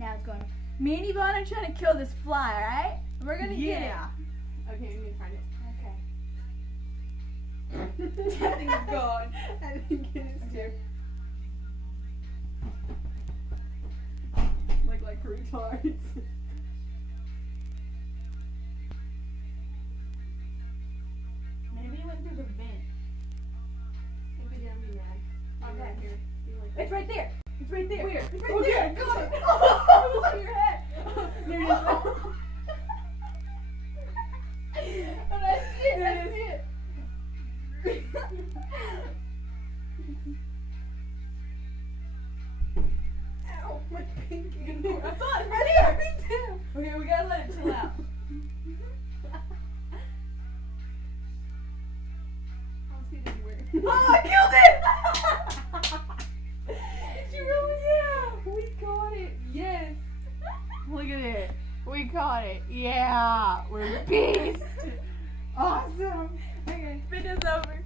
Now it's going. Me and Yvonne are trying to kill this fly, alright? We're gonna get it. Okay, I need to find it. Okay. That thing is gone. I didn't get it too. Look like retards. Maybe it went through the vent. Maybe don't be mad. I'm Okay. right here. Be like It's right there. It's right there. Where? It's right Okay, there. got it. It was on your head. There it is. And I see it. I see it. Ow, my pinky. I saw it right here. Me too. Okay, we gotta let it chill out. I don't see it anywhere. Oh, I killed it! Did you really? Yeah, we got it. Yes. Look at it. We caught it. Yeah. We're beast. Awesome. Okay. Video's over.